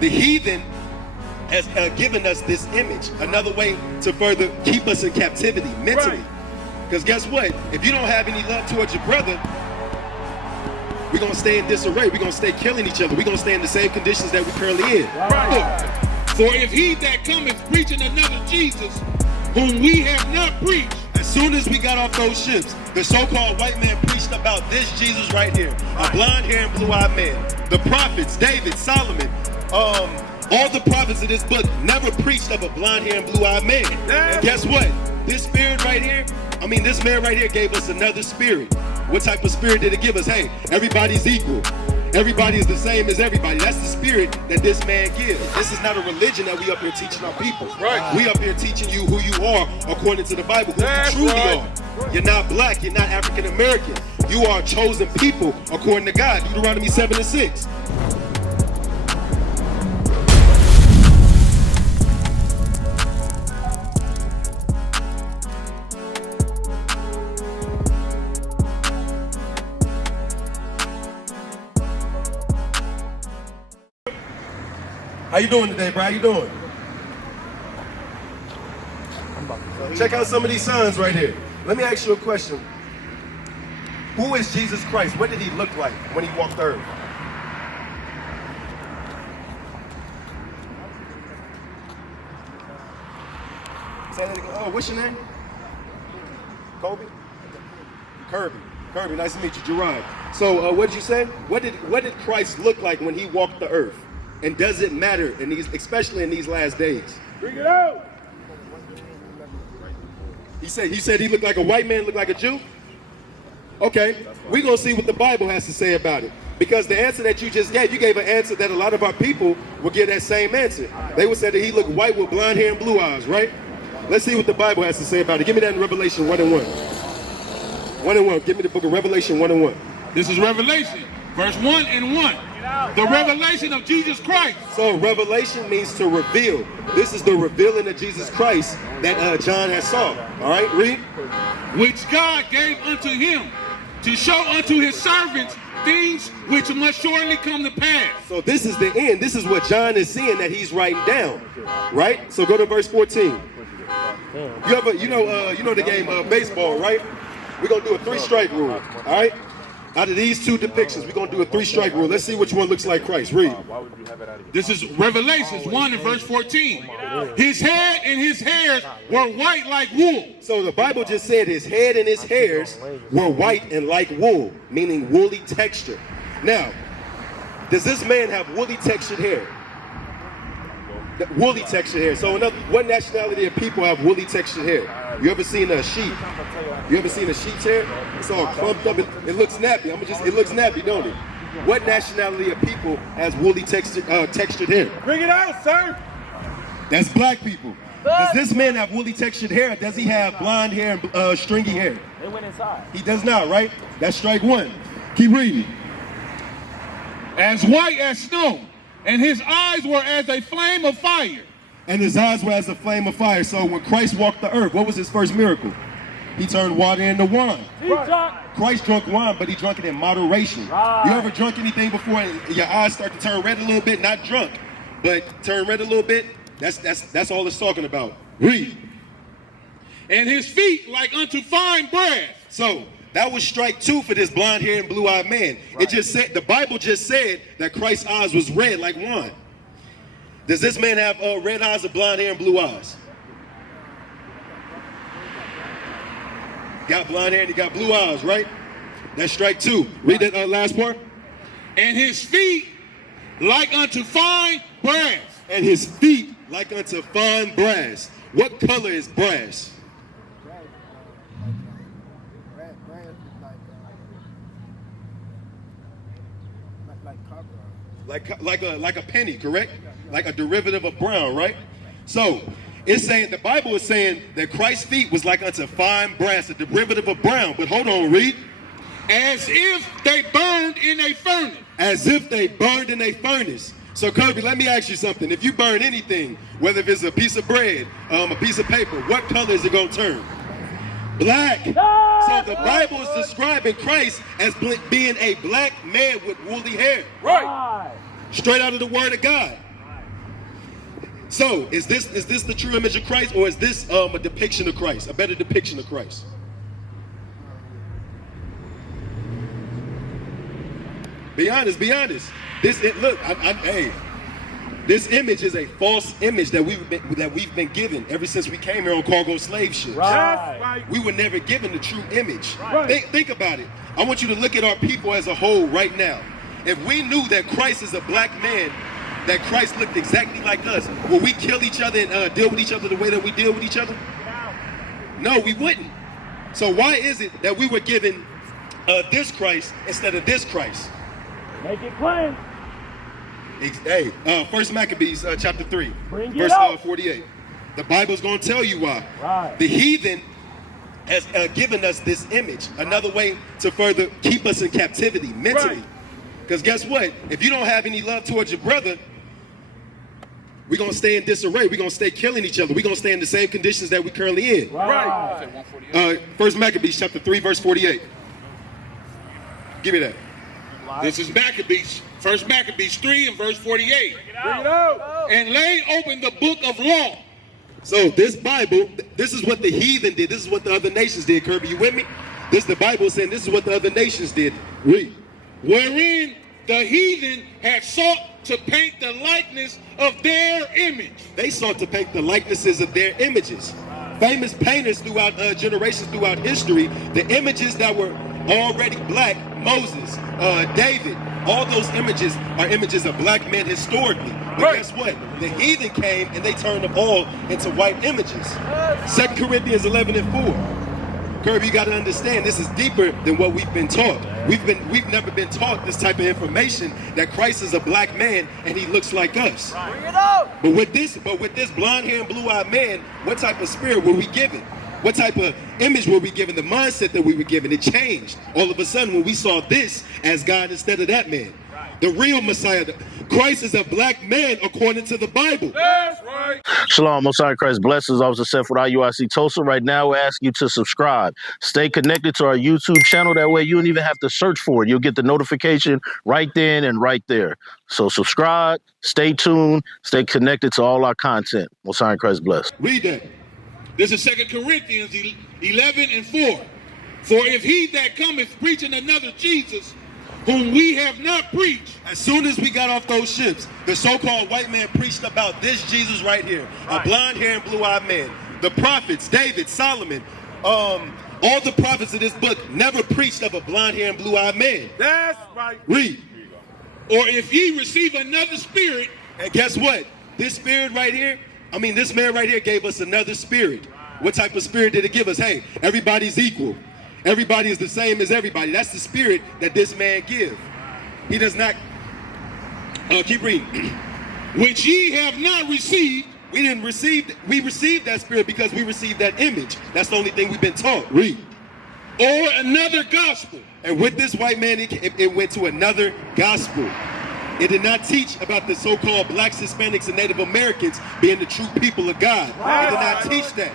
The heathen has given us this image, another way to further keep us in captivity mentally. Because guess what? If you don't have any love towards your brother, we're going to stay in disarray. We're going to stay killing each other. We're going to stay in the same conditions that we're currently in. For if he that cometh preaching another Jesus, whom we have not preached. As soon as we got off those ships, the so-called white man preached about this Jesus right here, a blonde-haired, blue-eyed man. The prophets, David, Solomon, all the prophets of this book never preached of a blonde-haired, blue-eyed man. And guess what? This spirit right here, this man right here gave us another spirit. What type of spirit did it give us? Hey, everybody's equal. Everybody is the same as everybody. That's the spirit that this man gives. This is not a religion that we up here teaching our people. We up here teaching you who you are according to the Bible, who you truly are. You're not black, you're not African American. You are a chosen people according to God. Deuteronomy 7:6. How you doing today, bro? How you doing? Check out some of these signs right here. Let me ask you a question. Who is Jesus Christ? What did he look like when he walked the earth? Say that again. Oh, what's your name? Kobe? Kirby, nice to meet you. Gerard. So what did you say? What did Christ look like when he walked the earth? And does it matter in these, especially in these last days? Bring it out. He said he looked like a white man, looked like a Jew? Okay, we're gonna see what the Bible has to say about it. Because the answer that you just gave, you gave an answer that a lot of our people will give that same answer. They would say that he looked white with blonde hair and blue eyes, right? Let's see what the Bible has to say about it. Give me that in Revelation 1:1. 1:1, give me the book of Revelation 1:1. This is Revelation, verse 1:1. The revelation of Jesus Christ. So revelation means to reveal. This is the revealing of Jesus Christ that John has saw. All right, read. Which God gave unto him to show unto his servants things which must surely come to pass. So this is the end. This is what John is seeing that he's writing down. Right? So go to verse 14. You know the game baseball, right? We're gonna do a 3-strike rule. All right? Out of these two depictions, we're going to do a 3-strike rule. Let's see which one looks like Christ. Read. This is Revelations 1 and verse 14. His head and his hairs were white like wool. So the Bible just said his head and his hairs were white and like wool, meaning woolly texture. Now, does this man have woolly textured hair? Woolly textured hair. So what nationality of people have woolly textured hair? You ever seen a sheep? You ever seen a sheep's hair? It's all clumped up. It looks nappy. It looks nappy, don't it? What nationality of people has woolly textured hair? Bring it out, sir. That's black people. Does this man have woolly textured hair? Or does he have blonde hair and stringy hair? They went inside. He does not, right? That's strike one. Keep reading. As white as snow, and his eyes were as a flame of fire. And his eyes were as a flame of fire. So when Christ walked the earth, what was his first miracle? He turned water into wine. Christ drank wine, but he drank it in moderation. You ever drunk anything before and your eyes start to turn red a little bit? Not drunk, but turn red a little bit? That's all it's talking about. Read. And his feet like unto fine brass. So that was strike 2 for this blonde hair and blue-eyed man. It just said, the Bible just said that Christ's eyes was red like wine. Does this man have red eyes or blonde hair and blue eyes? Got blonde hair and he got blue eyes, right? That's strike 2. Read that last part. And his feet like unto fine brass. And his feet like unto fine brass. What color is brass? Like a penny, correct? Like a derivative of brown, right? So it's saying, the Bible is saying that Christ's feet was like unto fine brass, a derivative of brown. But hold on, read. As if they burned in a furnace. As if they burned in a furnace. So Kirby, let me ask you something. If you burn anything, whether if it's a piece of bread, a piece of paper, what color is it going to turn? Black. So the Bible is describing Christ as being a black man with woolly hair. Right. Straight out of the word of God. So, is this the true image of Christ, or is this a depiction of Christ, a better depiction of Christ? Be honest, be honest. Hey, this image is a false image that we've been given ever since we came here on cargo slave ships. Right. We were never given the true image. Right. Think about it. I want you to look at our people as a whole right now. If we knew that Christ is a black man, that Christ looked exactly like us, will we kill each other and deal with each other the way that we deal with each other? No, we wouldn't. So why is it that we were given this Christ instead of this Christ? Make it plain. Hey, 1 Maccabees chapter 3, Bring it verse out. 48. The Bible's going to tell you why. Right. The heathen has given us this image, another way to further keep us in captivity mentally. Because guess what? If you don't have any love towards your brother, we're going to stay in disarray. We're going to stay killing each other. We're going to stay in the same conditions that we're currently in. Right. 1 Maccabees chapter 3, verse 48. Give me that. This is Maccabees, 1 Maccabees 3 and verse 48. Bring it out. And lay open the book of law. So this Bible, this is what the heathen did. This is what the other nations did. Kirby, you with me? This the Bible saying this is what the other nations did. Read. Wherein the heathen had sought to paint the likeness of their image. They sought to paint the likenesses of their images. Famous painters throughout generations throughout history, the images that were already black, Moses, David, all those images are images of black men historically. But guess what? The heathen came and they turned them all into white images. 2 Corinthians 11 and 4. Kirby, you got to understand, this is deeper than what we've been taught. We've never been taught this type of information that Christ is a black man and he looks like us. Bring it out. But with this blonde hair and blue-eyed man, what type of spirit were we given? What type of image were we given? The mindset that we were given, it changed all of a sudden when we saw this as God instead of that man. The real Messiah, Christ is a black man according to the Bible. That's right. Shalom, Most High Christ blessings. Officer Seth with IUIC Tulsa. Right now, we're asking you to subscribe. Stay connected to our YouTube channel. That way, you don't even have to search for it. You'll get the notification right then and right there. So subscribe, stay tuned, stay connected to all our content. Most High Christ bless. Read that. This is 2 Corinthians 11 and 4. For if he that cometh preaching another Jesus, whom we have not preached. As soon as we got off those ships, the so-called white man preached about this Jesus right here, a blonde hair and blue-eyed man. The prophets, David, Solomon, all the prophets of this book never preached of a blonde hair and blue-eyed man. That's right. Read. Or if ye receive another spirit. And guess what? This spirit right here, this man right here gave us another spirit. What type of spirit did it give us? Hey, everybody's equal. Everybody is the same as everybody. That's the spirit that this man gives. He does not, keep reading. Which ye have not received. We received that spirit because we received that image. That's the only thing we've been taught. Read. Or another gospel. And with this white man, it went to another gospel. It did not teach about the so-called blacks, Hispanics, and Native Americans being the true people of God. It did not teach that.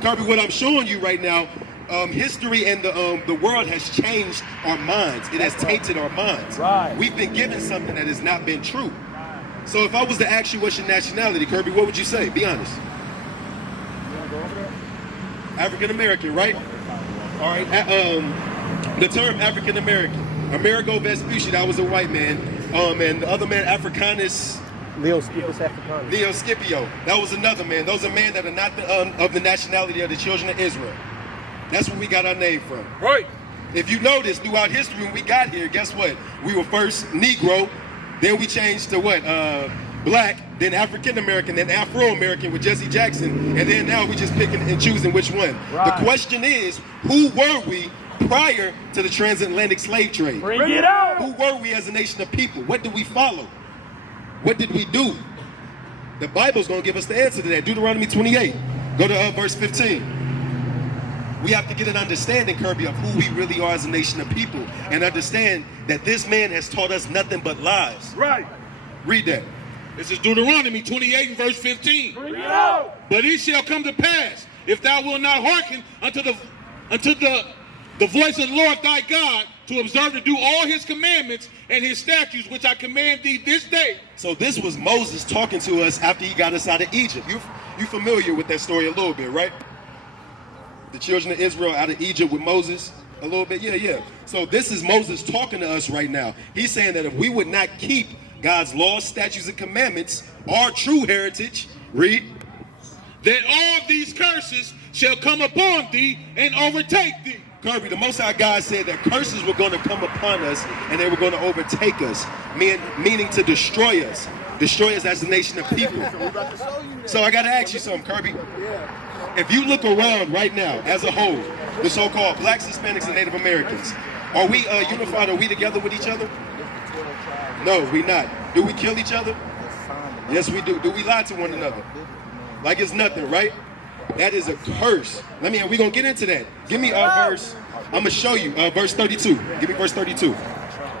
Kirby, what I'm showing you right now, history and the world has changed our minds. It has tainted our minds. We've been given something that has not been true. So if I was to ask you what's your nationality, Kirby, what would you say? Be honest. African American, right? All right. The term African American, Amerigo Vespucci, that was a white man, and the other man, Africanus. Leo Scipio. That was another man. Those are men that are not of the nationality of the children of Israel. That's where we got our name from. Right. If you notice, throughout history, when we got here, guess what? We were first Negro, then we changed to what? Black, then African American, then Afro American with Jesse Jackson, and then now we just picking and choosing which one. The question is, who were we prior to the transatlantic slave trade? Bring it out. Who were we as a nation of people? What did we follow? What did we do? The Bible's going to give us the answer to that. Deuteronomy 28. Go to verse 15. We have to get an understanding, Kirby, of who we really are as a nation of people and understand that this man has taught us nothing but lies. Right. Read that. This is Deuteronomy 28 and verse 15. Bring it out. But it shall come to pass, if thou wilt not hearken unto the voice of the Lord thy God, to observe to do all his commandments and his statutes, which I command thee this day. So this was Moses talking to us after he got us out of Egypt. You familiar with that story a little bit, right? The children of Israel out of Egypt with Moses a little bit. Yeah. So this is Moses talking to us right now. He's saying that if we would not keep God's laws, statutes, and commandments, our true heritage, read, that all these curses shall come upon thee and overtake thee. Kirby, the Most High God said that curses were going to come upon us and they were going to overtake us, meaning to destroy us as a nation of people. So I got to ask you something, Kirby. If you look around right now as a whole, the so-called blacks, Hispanics, and Native Americans, are we unified? Are we together with each other? No, we not. Do we kill each other? Yes, we do. Do we lie to one another? Like it's nothing, right? That is a curse. We're going to get into that. Give me a verse. I'm going to show you verse 32. Give me verse 32.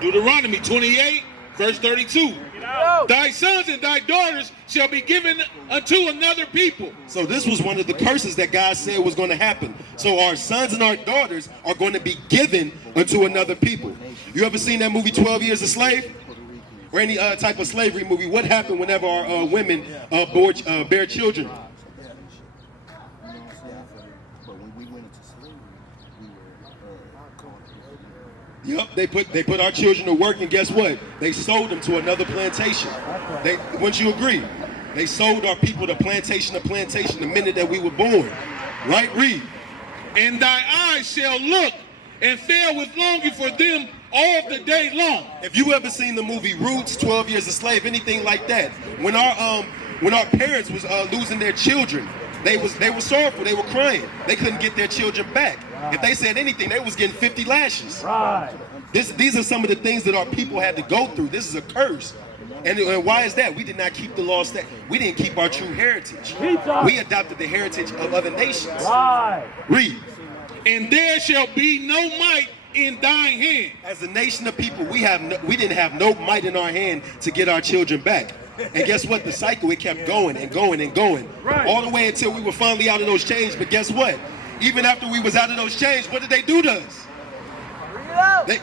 Deuteronomy 28, verse 32. Thy sons and thy daughters shall be given unto another people. So this was one of the curses that God said was going to happen. So our sons and our daughters are going to be given unto another people. You ever seen that movie 12 Years a Slave? Or any type of slavery movie? What happened whenever our women bear children? Yep, they put our children to work, and guess what? They sold them to another plantation. Wouldn't you agree? They sold our people to plantation the minute that we were born. Right? Read. And thy eyes shall look and fail with longing for them all the day long. If you ever seen the movie Roots, 12 Years a Slave, anything like that, when our parents was losing their children, they were sorrowful, they were crying. They couldn't get their children back. If they said anything, they was getting 50 lashes. Right. These are some of the things that our people had to go through. This is a curse. And why is that? We did not keep the laws. We didn't keep our true heritage. We adopted the heritage of other nations. Right. Read. And there shall be no might in thine hand. As a nation of people, we didn't have no might in our hand to get our children back. And guess what? The cycle, it kept going and going and going. Right. All the way until we were finally out of those chains. But guess what? Even after we was out of those chains, what did they do to us?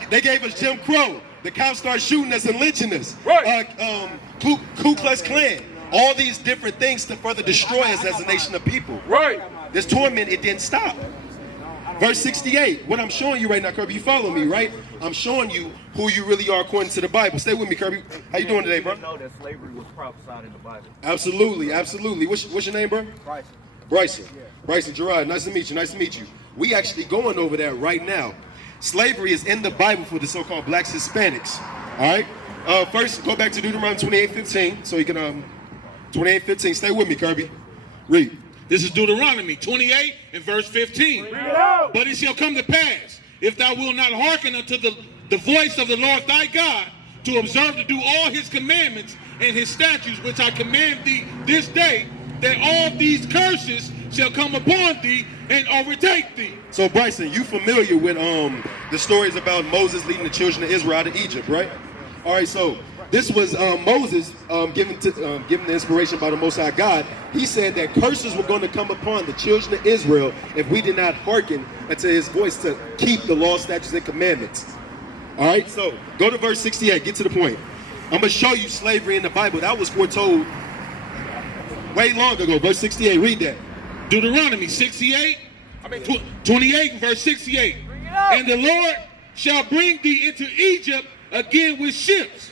They gave us Jim Crow. The cops started shooting us and lynching us. Right. Ku Klux Klan. All these different things to further destroy us as a nation of people. Right. This torment, it didn't stop. Verse 68. What I'm showing you right now, Kirby, you follow me, right? I'm showing you who you really are according to the Bible. Stay with me, Kirby. How you doing today, bro? You know that slavery was prophesied in the Bible. Absolutely, absolutely. What's your name, bro? Bryson. Bryson Gerard. Nice to meet you. Nice to meet you. We actually going over that right now. Slavery is in the Bible for the so-called blacks, Hispanics. All right. First, go back to Deuteronomy 28:15, so you can 28:15. Stay with me, Kirby. Read. This is Deuteronomy 28 and verse 15. But it shall come to pass, if thou wilt not hearken unto the voice of the Lord thy God, to observe to do all his commandments and his statutes, which I command thee this day, that all these curses shall come upon thee and overtake thee. So Bryson, you familiar with the stories about Moses leading the children of Israel out of Egypt, right? All right, so this was Moses given the inspiration by the Most High God. He said that curses were going to come upon the children of Israel if we did not hearken unto his voice to keep the law, statutes, and commandments. All right, so go to verse 68. Get to the point. I'm going to show you slavery in the Bible. That was foretold way long ago. Verse 68, read that. Deuteronomy 28 and verse 68. And the Lord shall bring thee into Egypt again with ships.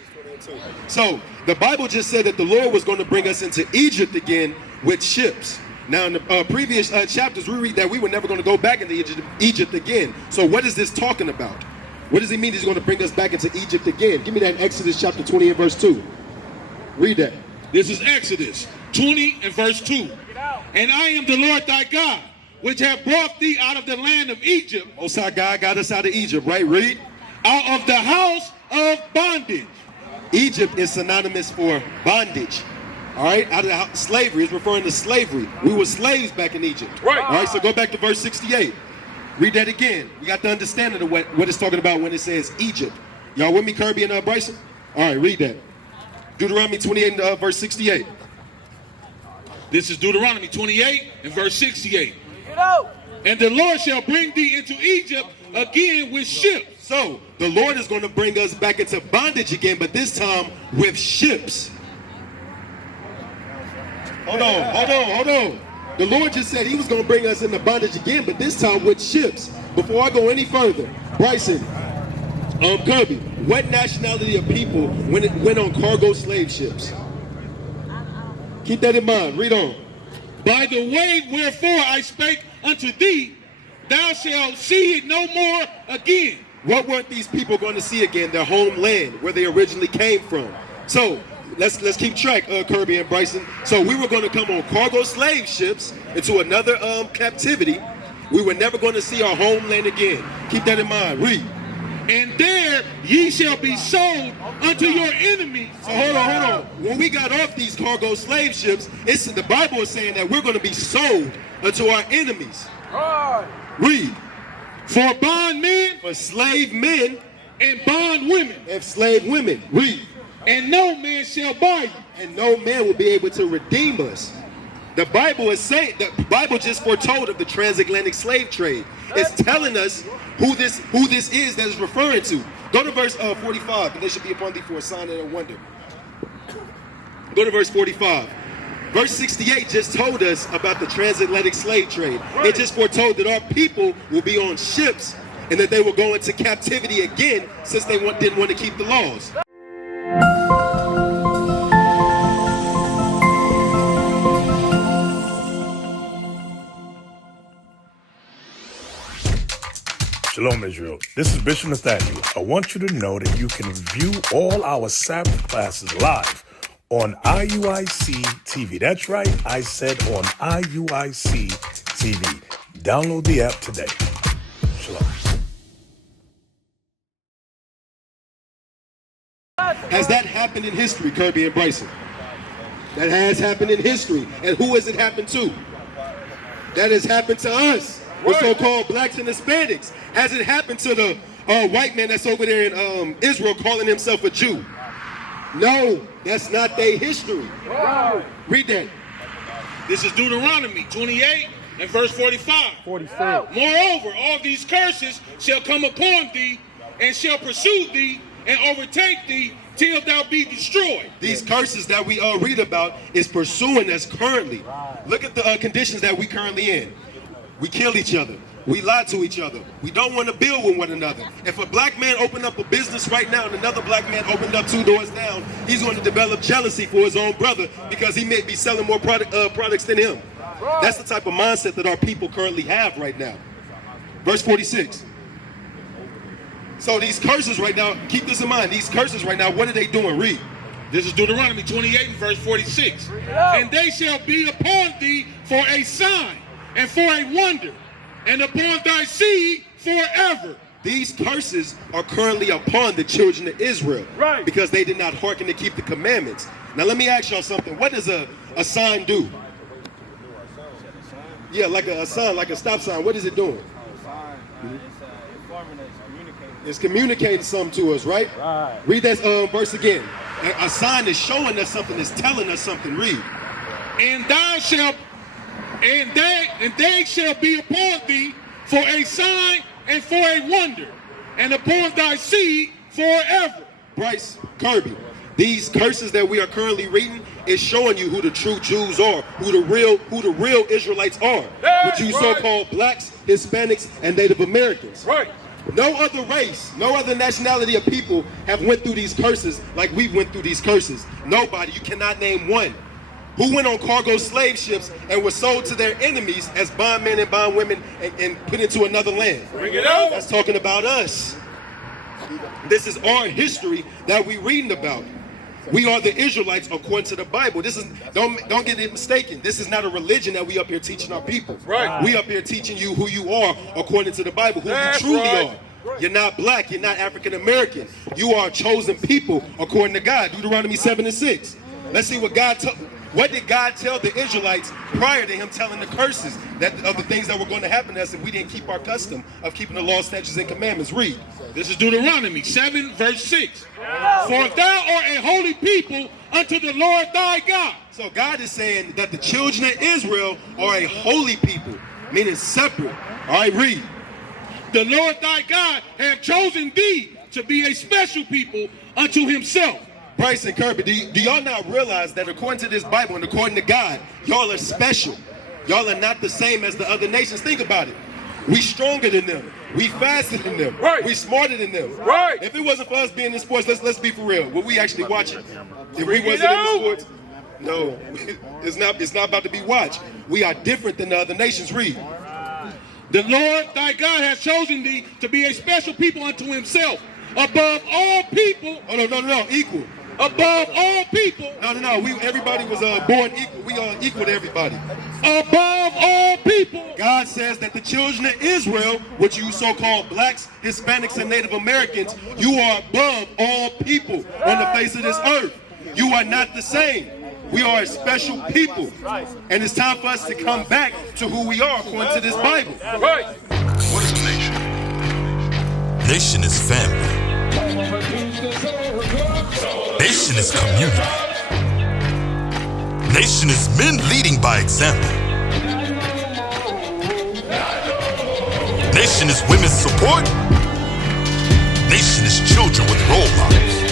So the Bible just said that the Lord was going to bring us into Egypt again with ships. Now in the previous chapters, we read that we were never going to go back into Egypt again. So what is this talking about? What does it mean he's going to bring us back into Egypt again? Give me that Exodus chapter 20 and verse 2. Read that. This is Exodus 20 and verse 2. And I am the Lord thy God, which have brought thee out of the land of Egypt. Most High God got us out of Egypt, right? Read. Out of the house of bondage. Egypt is synonymous for bondage. All right, out of slavery is referring to slavery. We were slaves back in Egypt. Right. All right, so go back to verse 68. Read that again. We got the understanding of what it's talking about when it says Egypt. Y'all with me, Kirby and Bryson? All right, read that. Deuteronomy 28 and verse 68. This is Deuteronomy 28 and verse 68. And the Lord shall bring thee into Egypt again with ships. So the Lord is going to bring us back into bondage again, but this time with ships. Hold on. The Lord just said he was going to bring us into bondage again, but this time with ships. Before I go any further, Bryson, Kirby, what nationality of people went on cargo slave ships? Keep that in mind. Read on. By the way wherefore I spake unto thee, thou shalt see it no more again. What weren't these people going to see again? Their homeland, where they originally came from. So let's keep track, Kirby and Bryson. So we were going to come on cargo slave ships into another captivity. We were never going to see our homeland again. Keep that in mind. Read. And there ye shall be sold unto your enemies. So hold on. When we got off these cargo slave ships, the Bible is saying that we're going to be sold unto our enemies. Read. For bondmen, for slave men, and bond women, and slave women. Read. And no man shall buy you. And no man will be able to redeem us. The Bible is saying, the Bible just foretold of the transatlantic slave trade. It's telling us who this is that is referring to. Go to verse 45, and they should be upon thee for a sign and a wonder. Go to verse 45. Verse 68 just told us about the transatlantic slave trade. It just foretold that our people will be on ships and that they will go into captivity again since they didn't want to keep the laws. Shalom, Israel. This is Bishop Nathaniel. I want you to know that you can view all our Sabbath classes live on IUIC TV. That's right, I said on IUIC TV. Download the app today. Shalom. Has that happened in history, Kirby and Bryson? That has happened in history. And who has it happened to? That has happened to us, the so-called blacks and Hispanics. Has it happened to the white man that's over there in Israel calling himself a Jew? No, that's not their history. Read that. This is Deuteronomy 28 and verse 45. 46. Moreover, all these curses shall come upon thee, and shall pursue thee, and overtake thee, till thou be destroyed. These curses that we read about is pursuing us currently. Look at the conditions that we currently in. We kill each other. We lie to each other. We don't want to build with one another. If a black man opened up a business right now and another black man opened up 2 doors down, he's going to develop jealousy for his own brother because he may be selling more products than him. That's the type of mindset that our people currently have right now. Verse 46. So these curses right now, keep this in mind, these curses right now, what are they doing? Read. This is Deuteronomy 28 and verse 46. And they shall be upon thee for a sign and for a wonder, and upon thy seed forever. These curses are currently upon the children of Israel because they did not hearken to keep the commandments. Now let me ask y'all something. What does a sign do? Yeah, like a sign, like a stop sign. What is it doing? It's communicating something to us, right? Read that verse again. A sign is showing us something, is telling us something. Read. And they shall be upon thee for a sign and for a wonder, and upon thy seed forever. Bryce, Kirby, these curses that we are currently reading is showing you who the true Jews are, who the real Israelites are, which you so-called blacks, Hispanics, and Native Americans. No other race, no other nationality of people have went through these curses like we went through these curses. Nobody. You cannot name one. Who went on cargo slave ships and were sold to their enemies as bondmen and bondwomen and put into another land. Bring it out. That's talking about us. This is our history that we're reading about. We are the Israelites according to the Bible. This is don't get it mistaken. This is not a religion that we up here teaching our people. We up here teaching you who you are according to the Bible, who you truly are. You're not black, you're not African American. You are a chosen people according to God. Deuteronomy 7 and 6. Let's see what did God tell the Israelites prior to him telling the curses of the things that were going to happen to us if we didn't keep our custom of keeping the law, statutes, and commandments? Read. This is Deuteronomy 7 verse 6. For thou art a holy people unto the Lord thy God. So God is saying that the children of Israel are a holy people, meaning separate. All right, read. The Lord thy God hath chosen thee to be a special people unto himself. Bryce and Kirby, do y'all not realize that according to this Bible and according to God, y'all are special? Y'all are not the same as the other nations. Think about it. We stronger than them. We faster than them. Right. We smarter than them. Right. If it wasn't for us being in sports, let's be for real. Would we actually watch it? If we wasn't in the sports, no. It's not about to be watched. We are different than the other nations. Read. The Lord thy God hath chosen thee to be a special people unto himself, above all people. Oh no, equal. Above all people. No. Everybody was born equal. We are equal to everybody. Above all people. God says that the children of Israel, which you so-called blacks, Hispanics, and Native Americans, you are above all people on the face of this earth. You are not the same. We are a special people. And it's time for us to come back to who we are according to this Bible. Right. What is a nation? Nation is family. Nation is community. Nation is men leading by example. Nation is women's support. Nation is children with role models.